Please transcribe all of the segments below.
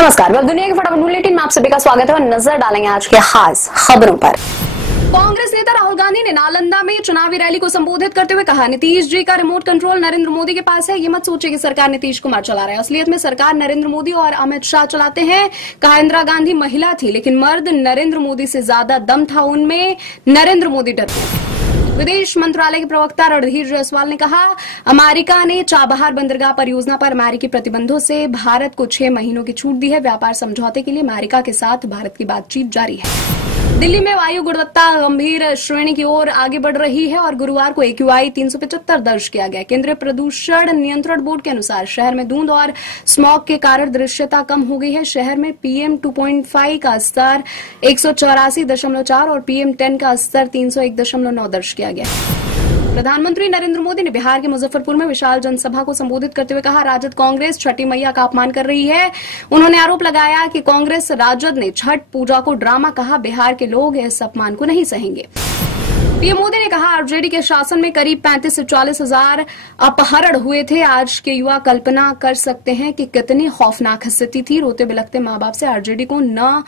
नमस्कार, वेब दुनिया के फटाफट बुलेटिन में आप सभी का स्वागत है और नजर डालेंगे आज के खास खबरों पर। कांग्रेस नेता राहुल गांधी ने नालंदा में चुनावी रैली को संबोधित करते हुए कहा, नीतीश जी का रिमोट कंट्रोल नरेंद्र मोदी के पास है। ये मत सोचिए कि सरकार नीतीश कुमार चला रहा है, असलियत में सरकार नरेंद्र मोदी और अमित शाह चलाते हैं। कहा, इंदिरा गांधी महिला थी लेकिन मर्द नरेंद्र मोदी से ज्यादा दम था उनमें, नरेंद्र मोदी डरपोक। विदेश मंत्रालय के प्रवक्ता रणधीर जायसवाल ने कहा, अमेरिका ने चाबहार बंदरगाह परियोजना पर अमेरिकी प्रतिबंधों से भारत को 6 महीनों की छूट दी है। व्यापार समझौते के लिए अमेरिका के साथ भारत की बातचीत जारी है। दिल्ली में वायु गुणवत्ता गंभीर श्रेणी की ओर आगे बढ़ रही है और गुरुवार को AQI 375 दर्ज किया गया। केंद्रीय प्रदूषण नियंत्रण बोर्ड के अनुसार शहर में धुंध और स्मॉग के कारण दृश्यता कम हो गई है। शहर में PM 2.5 का स्तर 184.4 और PM 10 का स्तर 301.9 दर्ज किया गया। प्रधानमंत्री नरेंद्र मोदी ने बिहार के मुजफ्फरपुर में विशाल जनसभा को संबोधित करते हुए कहा, राजद कांग्रेस छठी मैया का अपमान कर रही है। उन्होंने आरोप लगाया कि कांग्रेस राजद ने छठ पूजा को ड्रामा कहा। बिहार के लोग इस अपमान को नहीं सहेंगे। पीएम मोदी ने कहा, आरजेडी के शासन में करीब 35 से 40 हजार अपहरण हुए थे। आज के युवा कल्पना कर सकते हैं कि कितनी खौफनाक स्थिति थी। रोते बिलखते माँ बाप से आरजेडी को न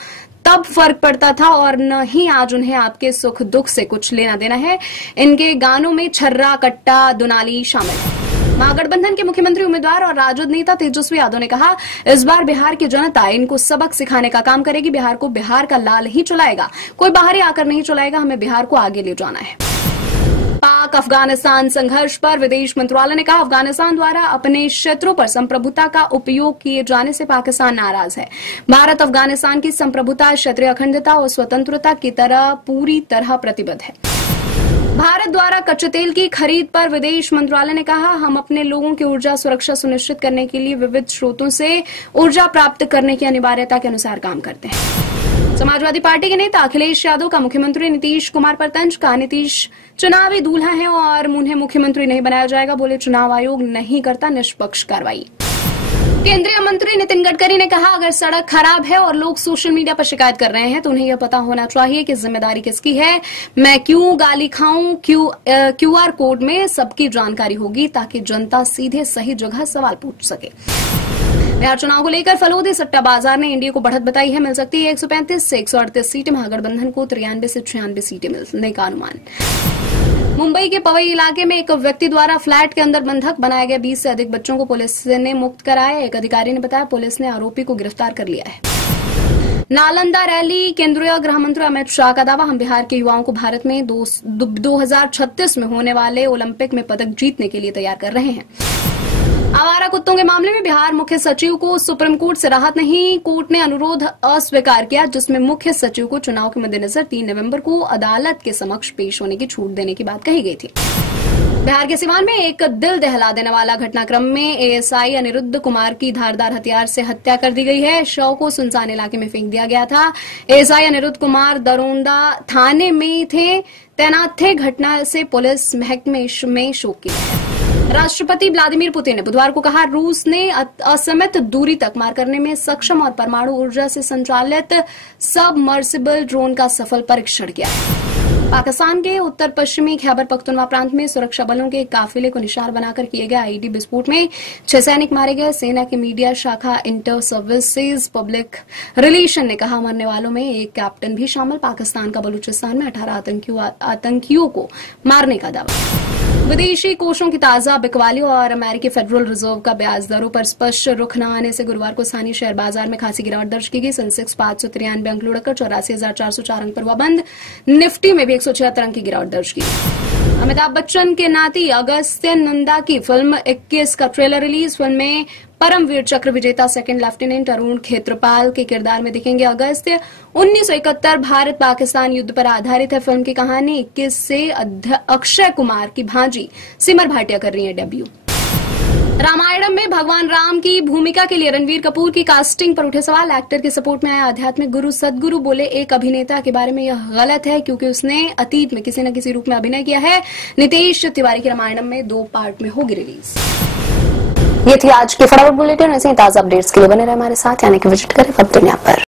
तब फर्क पड़ता था और न ही आज उन्हें आपके सुख दुख से कुछ लेना देना है। इनके गानों में छर्रा कट्टा दुनाली शामिल है। महागठबंधन के मुख्यमंत्री उम्मीदवार और राजद नेता तेजस्वी यादव ने कहा, इस बार बिहार की जनता इनको सबक सिखाने का काम करेगी। बिहार को बिहार का लाल ही चलाएगा, कोई बाहरी आकर नहीं चलाएगा। हमें बिहार को आगे ले जाना है। पाक अफगानिस्तान संघर्ष पर विदेश मंत्रालय ने कहा, अफगानिस्तान द्वारा अपने क्षेत्रों पर संप्रभुता का उपयोग किए जाने से पाकिस्तान नाराज है। भारत अफगानिस्तान की संप्रभुता, क्षेत्रीय अखंडता और स्वतंत्रता की तरह पूरी तरह प्रतिबद्ध है। भारत द्वारा कच्चे तेल की खरीद पर विदेश मंत्रालय ने कहा, हम अपने लोगों की ऊर्जा सुरक्षा सुनिश्चित करने के लिए विविध स्रोतों से ऊर्जा प्राप्त करने की अनिवार्यता के अनुसार काम करते हैं। समाजवादी पार्टी के नेता अखिलेश यादव का मुख्यमंत्री नीतीश कुमार पर तंज। कहा, नीतीश चुनावी दूल्हा है और उन्हें मुख्यमंत्री नहीं बनाया जाएगा। बोले, चुनाव आयोग नहीं करता निष्पक्ष कार्रवाई। केंद्रीय मंत्री नितिन गडकरी ने कहा, अगर सड़क खराब है और लोग सोशल मीडिया पर शिकायत कर रहे हैं तो उन्हें यह पता होना चाहिए कि जिम्मेदारी किसकी है। मैं क्यों गाली खाऊं, QR कोड में सबकी जानकारी होगी ताकि जनता सीधे सही जगह सवाल पूछ सके। बिहार चुनाव को लेकर फलोदी सट्टा बाजार ने एनडीए को बढ़त बताई है। मिल सकती है 135 से 138 सीटें। महागठबंधन को 93 से 96 सीटें मिलने का अनुमान। मुंबई के पवई इलाके में एक व्यक्ति द्वारा फ्लैट के अंदर बंधक बनाए गए 20 से अधिक बच्चों को पुलिस ने मुक्त कराया। एक अधिकारी ने बताया, पुलिस ने आरोपी को गिरफ्तार कर लिया है। नालंदा रैली, केंद्रीय गृह मंत्री अमित शाह का दावा, हम बिहार के युवाओं को भारत में 2036 में होने वाले ओलंपिक में पदक जीतने के लिए तैयार कर रहे हैं। आवारा कुत्तों के मामले में बिहार मुख्य सचिव को सुप्रीम कोर्ट से राहत नहीं। कोर्ट ने अनुरोध अस्वीकार किया जिसमें मुख्य सचिव को चुनाव के मद्देनजर 3 नवंबर को अदालत के समक्ष पेश होने की छूट देने की बात कही गई थी। बिहार के सिवान में एक दिल दहला देने वाला घटनाक्रम में ASI अनिरुद्ध कुमार की धारदार हथियार से हत्या कर दी गई है। शव को सुनसान इलाके में फेंक दिया गया था। ASI अनिरुद्ध कुमार दरोंदा थाने में तैनात थे। घटना से पुलिस महकमे में शोक की है। राष्ट्रपति व्लादिमीर पुतिन ने बुधवार को कहा, रूस ने असीमित दूरी तक मार करने में सक्षम और परमाणु ऊर्जा से संचालित सबमर्सिबल ड्रोन का सफल परीक्षण किया है। पाकिस्तान के उत्तर पश्चिमी खैबर पख्तूनख्वा प्रांत में सुरक्षा बलों के काफिले को निशाना बनाकर किए गए IED विस्फोट में 6 सैनिक मारे गए। सेना की मीडिया शाखा इंटर सर्विसेज पब्लिक रिलेशन ने कहा, मरने वालों में एक कैप्टन भी शामिल। पाकिस्तान का बलूचिस्तान में 18 आतंकियों को मारने का दावा। विदेशी कोषों की ताजा बिकवाली और अमेरिकी फेडरल रिजर्व का ब्याज दरों पर स्पष्ट रुख न आने से गुरुवार को स्थानीय शेयर बाजार में खासी गिरावट दर्ज की गई। सेंसेक्स 593 अंक लुढ़कर 84,404 अंक पर हुआ बंद। निफ्टी में भी 176 अंक की गिरावट दर्ज की। अमिताभ बच्चन के नाती अगस्त्य नंदा की फिल्म 21 का ट्रेलर रिलीज। फिल्म में परमवीर चक्र विजेता सेकंड लेफ्टिनेंट अरुण खेत्रपाल के किरदार में दिखेंगे अगस्त्य। 1971 भारत पाकिस्तान युद्ध पर आधारित है। फिल्म की कहानी 21 से अक्षय कुमार की भांजी सिमर भाटिया कर रही है डेब्यू। रामायणम में भगवान राम की भूमिका के लिए रणवीर कपूर की कास्टिंग पर उठे सवाल। एक्टर के सपोर्ट में आए आध्यात्मिक गुरु सदगुरु बोले, एक अभिनेता के बारे में यह गलत है क्योंकि उसने अतीत में किसी न किसी रूप में अभिनय किया है। नितेश तिवारी की रामायणम में 2 पार्ट में होगी रिलीज। ये थी आज की फटाफट बुलेटिन। ऐसे ही ताजा अपडेट्स के लिए बने रहे हमारे साथ, यानी कि विजिट करें वेब दुनिया पर।